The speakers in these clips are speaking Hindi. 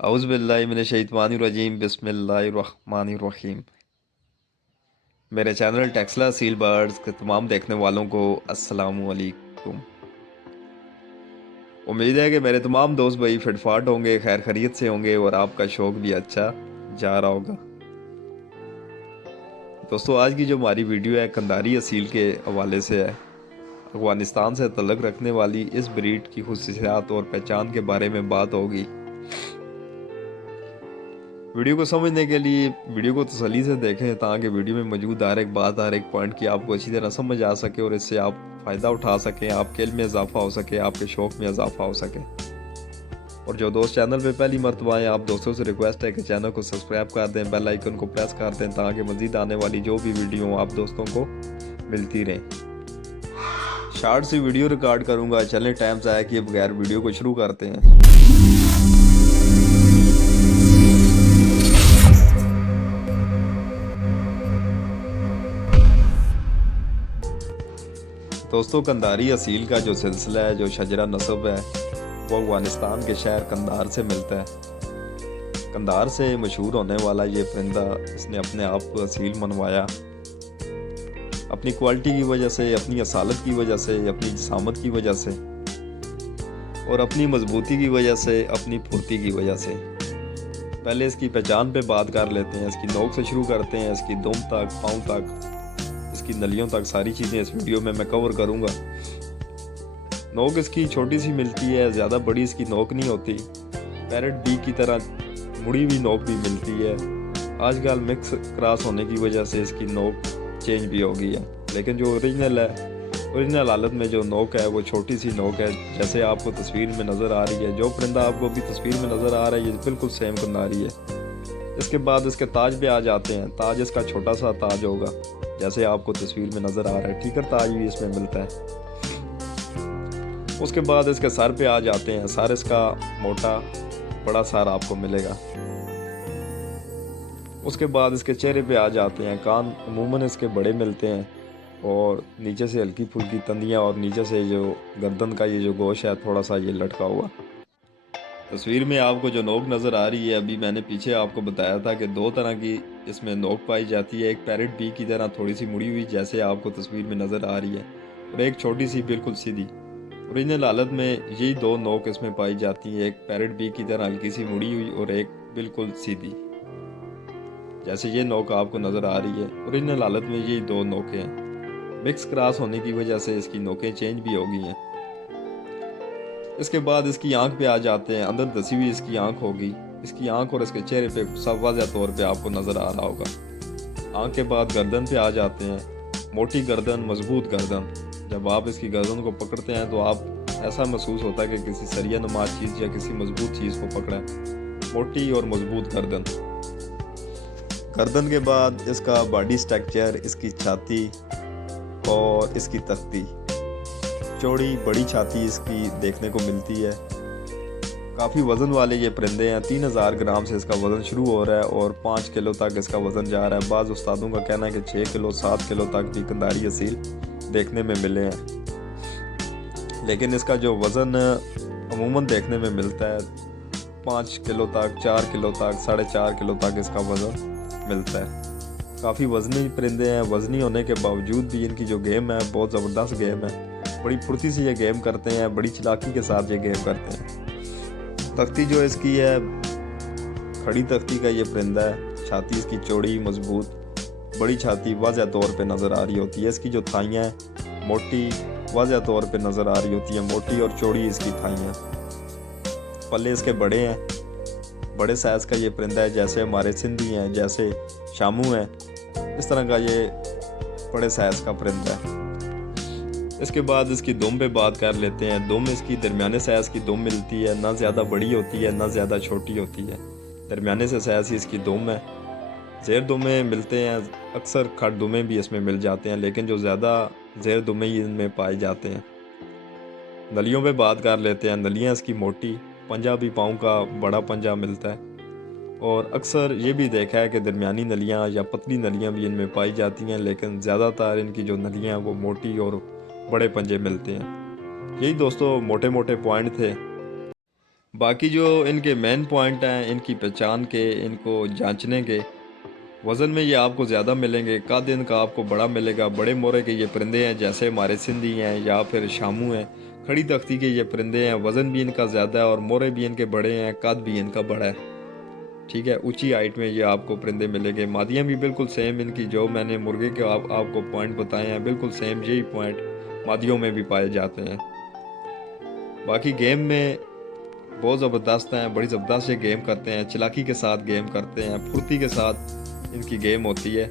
औज़ुबिल्लाहि मिनश्शैतानिर्रजीम बिस्मिल्लाहिर्रहमानिर्रहीम। मेरे चैनल टेक्सला सील बर्ड्स के तमाम देखने वालों को अस्सलामु अलैकुम। उम्मीद है कि मेरे तमाम दोस्त भाई फिटफाट होंगे, खैर खैरियत से होंगे और आपका शौक भी अच्छा जा रहा होगा। दोस्तों, आज की जो हमारी वीडियो है कंधारी असील के हवाले से है। अफगानिस्तान से तल्लुक़ रखने वाली इस ब्रीड की खुसूसियात और पहचान के बारे में बात होगी। वीडियो को समझने के लिए वीडियो को तसल्ली से देखें ताकि वीडियो में मौजूद हर एक बात, हर एक पॉइंट की आपको अच्छी तरह समझ आ सके और इससे आप फ़ायदा उठा सकें, आपके इल्म में इजाफा हो सके, आपके शौक़ में इजाफा हो सके। और जो दोस्त चैनल पे पहली मरतबा आए, आप दोस्तों से रिक्वेस्ट है कि चैनल को सब्सक्राइब कर दें, बेल आइकन को प्रेस कर दें ताकि मज़ीद आने वाली जो भी वीडियो आप दोस्तों को मिलती रहें। शार्ट सी वीडियो रिकॉर्ड करूँगा, चलें टाइम ज़ाया किए बगैर वीडियो को शुरू करते हैं। दोस्तों, कंधारी असील का जो सिलसिला है, जो शजरा नस्ब है, वो अफगानिस्तान के शहर कंधार से मिलता है। कंधार से मशहूर होने वाला ये परिंदा, इसने अपने आप को असील मनवाया अपनी क्वालिटी की वजह से, अपनी असालत की वजह से, अपनी जिसामत की वजह से और अपनी मजबूती की वजह से, अपनी फुर्ती की वजह से। पहले इसकी पहचान पे बात कर लेते हैं। इसकी नोक से शुरू करते हैं, इसकी दुम तक, पाँव तक, इसकी नलियों तक, सारी चीज़ें इस वीडियो में मैं कवर करूँगा। नोक इसकी छोटी सी मिलती है, ज़्यादा बड़ी इसकी नोक नहीं होती। पैरेट बी की तरह मुड़ी हुई नोक भी मिलती है। आजकल मिक्स क्रॉस होने की वजह से इसकी नोक चेंज भी हो गई है, लेकिन जो ओरिजिनल है, ओरिजिनल हालत में जो नोक है वो छोटी सी नोक है, जैसे आपको तस्वीर में नज़र आ रही है। जो परिंदा आपको अभी तस्वीर में नज़र आ रहा है, ये बिल्कुल सेम कंधारी है। इसके बाद इसके ताज पे आ जाते हैं। ताज इसका छोटा सा ताज होगा, जैसे आपको तस्वीर में नज़र आ रहा है। ठीकर ताज भी इसमें मिलता है। उसके बाद इसके सर पे आ जाते हैं। सर इसका मोटा बड़ा सर आपको मिलेगा। उसके बाद इसके चेहरे पे आ जाते हैं। कान अमूमन इसके बड़े मिलते हैं और नीचे से हल्की फुल्की तंदियाँ और नीचे से जो गर्दन का ये जो गोश है थोड़ा सा ये लटका हुआ। तस्वीर में आपको जो नोक नज़र आ रही है, अभी मैंने पीछे आपको बताया था कि दो तरह की इसमें नोक पाई जाती है। एक पैरेट बी की तरह थोड़ी सी मुड़ी हुई, जैसे आपको तस्वीर में नज़र आ रही है, और एक छोटी सी बिल्कुल सीधी। ओरिजिनल हालत में यही दो नोक इसमें पाई जाती है, एक पैरेट बी की तरह हल्की सी मुड़ी हुई और एक बिल्कुल सीधी, जैसे ये नोक आपको नज़र आ रही है। ओरिजिनल हालत में यही दो नोकें हैं। मिक्स क्रॉस होने की वजह से इसकी नोकें चेंज भी हो गई हैं। इसके बाद इसकी आंख पे आ जाते हैं। अंदर धसी हुई इसकी आंख होगी। इसकी आंख और इसके चेहरे पे सब वाज़ह तौर पे आपको नज़र आ रहा होगा। आंख के बाद गर्दन पे आ जाते हैं। मोटी गर्दन, मजबूत गर्दन। जब आप इसकी गर्दन को पकड़ते हैं तो आप ऐसा महसूस होता है कि किसी सरिया नुमा चीज़ या किसी मजबूत चीज़ को पकड़ा है। मोटी और मजबूत गर्दन। गर्दन के बाद इसका बॉडी स्ट्रक्चर, इसकी छाती और इसकी तख्ती, चौड़ी बड़ी छाती इसकी देखने को मिलती है। काफ़ी वज़न वाले ये परिंदे हैं। 3000 ग्राम से इसका वज़न शुरू हो रहा है और 5 किलो तक इसका वज़न जा रहा है। बाज़ उस्तादों का कहना है कि 6 किलो 7 किलो तक भी कंधारी असील देखने में मिले हैं, लेकिन इसका जो वज़न अमूमन देखने में मिलता है 5 किलो तक, 4 किलो तक, 4.5 किलो तक इसका वज़न मिलता है। काफ़ी वज़नी परिंदे हैं। वज़नी होने के बावजूद भी इनकी जो गेम है बहुत ज़बरदस्त गेम है। बड़ी फुर्ती से ये गेम करते हैं, बड़ी चालाकी के साथ ये गेम करते हैं। तख्ती जो इसकी है, खड़ी तख्ती का ये परिंदा है। छाती इसकी चौड़ी, मजबूत, बड़ी छाती वाज़ह तौर पे नज़र आ रही होती है। इसकी जो थाइयाँ हैं मोटी, वाज़ह तौर पे नज़र आ रही होती है। मोटी और चौड़ी इसकी थाइयाँ। पल्ले इसके बड़े हैं, बड़े साइज़ का ये परिंदा है। जैसे हमारे सिंधी हैं, जैसे शामू हैं, इस तरह का ये बड़े साइज़ का परिंदा है। इसके बाद इसकी दुम पे बात कर लेते हैं। दुम इसकी दरमियाने साइज़ की दुम मिलती है, ना ज़्यादा बड़ी होती है ना ज़्यादा छोटी होती है। दरमियाने से साइज़ ही इसकी दुम है। ज़ेर दुमें मिलते हैं, अक्सर खट दुमें भी इसमें मिल जाते हैं, लेकिन जो ज़्यादा ज़ेर दुमें ही इनमें पाए जाते हैं। नलियों पे बात कर लेते हैं। नलियाँ इसकी मोटी, पंजा भी पाँव का बड़ा पंजा मिलता है, और अक्सर ये भी देखा है कि दरमियानी नलियाँ या पतली नलियाँ भी इनमें पाई जाती हैं, लेकिन ज़्यादातर इनकी जो नलियाँ हैं वो मोटी और बड़े पंजे मिलते हैं। यही दोस्तों मोटे मोटे पॉइंट थे। बाकी जो इनके मेन पॉइंट हैं इनकी पहचान के, इनको जांचने के, वज़न में ये आपको ज़्यादा मिलेंगे। कद इनका आपको बड़ा मिलेगा। बड़े मोरे के ये परिंदे हैं, जैसे हमारे सिंधी हैं या फिर शामू हैं। खड़ी तख्ती के ये परिंदे हैं, वज़न भी इनका ज़्यादा है और मोरे भी इनके बड़े हैं, कद भी इनका बड़ा है। ठीक है, ऊंची हाइट में ये आपको परिंदे मिलेंगे। मादियाँ भी बिल्कुल सेम इनकी, जो मैंने मुर्गे के आपको पॉइंट बताए हैं, बिल्कुल सेम यही पॉइंट मादियों में भी पाए जाते हैं। बाकी गेम में बहुत ज़बरदस्त हैं, बड़ी ज़बरदस्त ये गेम करते हैं, चालाकी के साथ गेम करते हैं, फुर्ती के साथ इनकी गेम होती है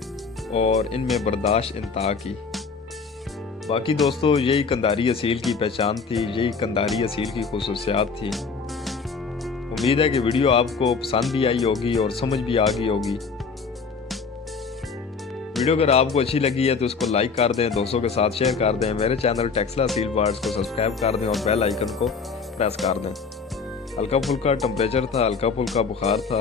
और इनमें बर्दाश्त इंतहा की। बाकी दोस्तों यही कंधारी असील की पहचान थी, यही कंधारी असील की खुसूसियात थी। उम्मीद है कि वीडियो आपको पसंद भी आई होगी और समझ भी आ गई होगी। वीडियो अगर आपको अच्छी लगी है तो इसको लाइक कर दें, दोस्तों के साथ शेयर कर दें। मेरे चैनल टेक्सला असील बर्ड्स को सब्सक्राइब कर दें और बेल आइकन को प्रेस कर दें। हल्का फुल्का टेम्परेचर था, हल्का फुल्का बुखार था।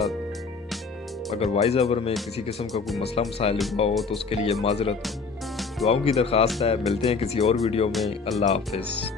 अगर वॉइस ओवर में किसी किस्म का कोई मसला मसाइल हुआ हो तो उसके लिए माजरत। दुआओं की दरख्वास्त है। मिलते हैं किसी और वीडियो में। अल्लाह हाफिज़।